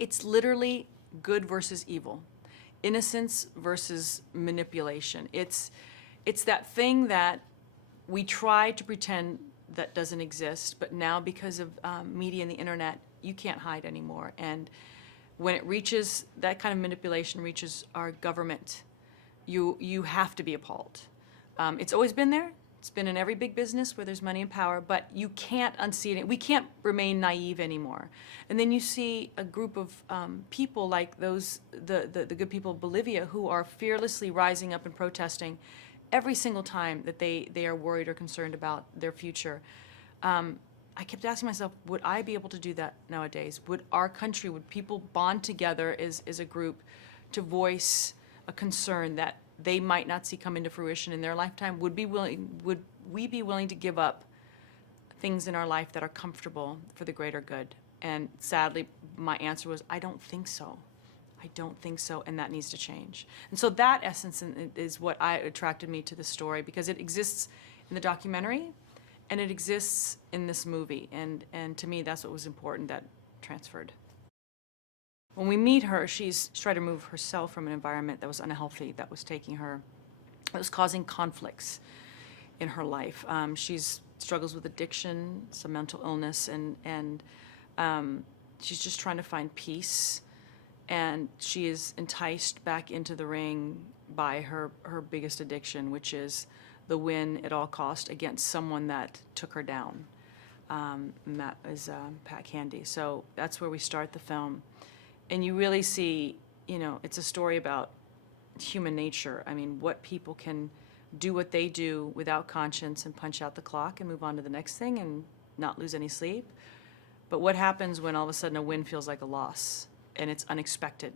It's literally good versus evil, innocence versus manipulation. It's that thing that we try to pretend that doesn't exist, but now because of media and the internet, you can't hide anymore. And when it reaches, that kind of manipulation reaches our government, you have to be appalled. It's always been there. It's been in every big business where there's money and power, but you can't unsee it. We can't remain naive anymore. And then you see a group of people like those, the good people of Bolivia, who are fearlessly rising up and protesting every single time that they are worried or concerned about their future. I kept asking myself, would I be able to do that nowadays? Would our country, would people bond together as a group to voice a concern that they might not see come into fruition in their lifetime? Would we be willing to give up things in our life that are comfortable for the greater good? And sadly, my answer was, I don't think so. I don't think so, and that needs to change. And so that essence is what attracted me to the story, because it exists in the documentary, and it exists in this movie. And to me, that's what was important, that transferred. When we meet her, she's trying to move herself from an environment that was unhealthy, that was taking her, that was causing conflicts in her life. She's struggles with addiction, some mental illness, and she's just trying to find peace. And she is enticed back into the ring by her biggest addiction, which is the win at all cost against someone that took her down. And that is Pat Candy. So that's where we start the film. And you really see, it's a story about human nature. I mean, what people can do what they do without conscience and punch out the clock and move on to the next thing and not lose any sleep. But what happens when all of a sudden a win feels like a loss, and it's unexpected,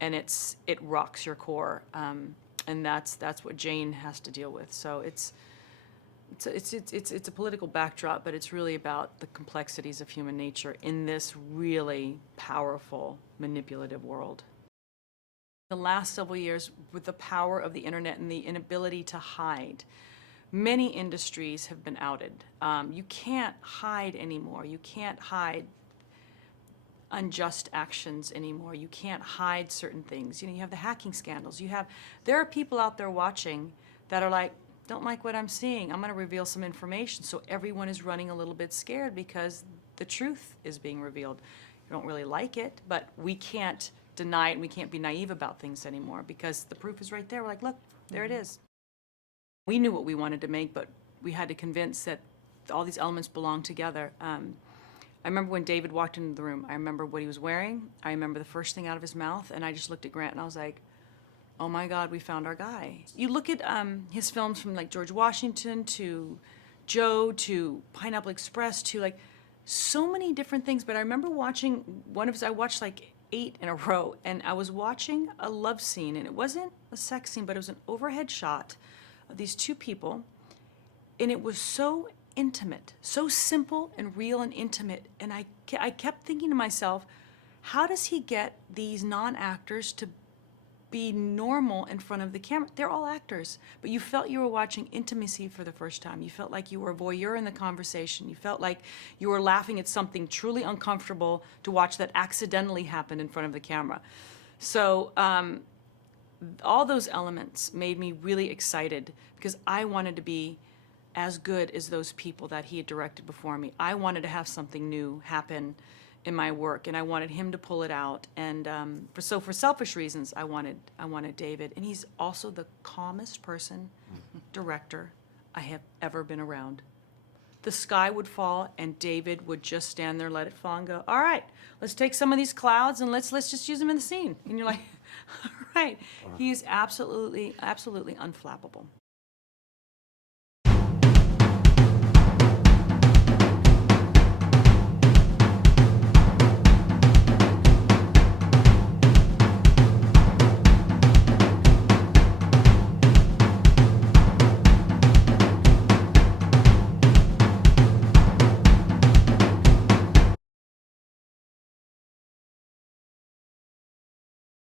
and it rocks your core, and that's what Jane has to deal with. So it's a political backdrop, but it's really about the complexities of human nature in this really powerful, manipulative world. The last several years, with the power of the internet and the inability to hide, many industries have been outed. You can't hide anymore. You can't hide unjust actions anymore. You can't hide certain things. You have the hacking scandals. There are people out there watching that are like, don't like what I'm seeing. I'm going to reveal some information. So everyone is running a little bit scared because the truth is being revealed. You don't really like it, but we can't deny it, and we can't be naive about things anymore because the proof is right there. We're like, look, there it is. We knew what we wanted to make, but we had to convince that all these elements belong together. I remember when David walked into the room. I remember what he was wearing. I remember the first thing out of his mouth, and I just looked at Grant and I was like, oh my God, we found our guy. You look at his films from like George Washington to Joe to Pineapple Express to like so many different things, but I remember watching I watched like 8 in a row, and I was watching a love scene, and it wasn't a sex scene, but it was an overhead shot of these two people, and it was so intimate, so simple and real and intimate. And I kept thinking to myself, how does he get these non-actors to be normal in front of the camera? They're all actors, but you felt you were watching intimacy for the first time. You felt like you were a voyeur in the conversation. You felt like you were laughing at something truly uncomfortable to watch that accidentally happened in front of the camera. So all those elements made me really excited because I wanted to be as good as those people that he had directed before me. I wanted to have something new happen in my work, and I wanted him to pull it out. And for selfish reasons, I wanted David. And he's also the calmest director I have ever been around. The sky would fall, and David would just stand there, let it fall, and go, all right, let's take some of these clouds and let's just use them in the scene. And you're like, all right. He is absolutely unflappable.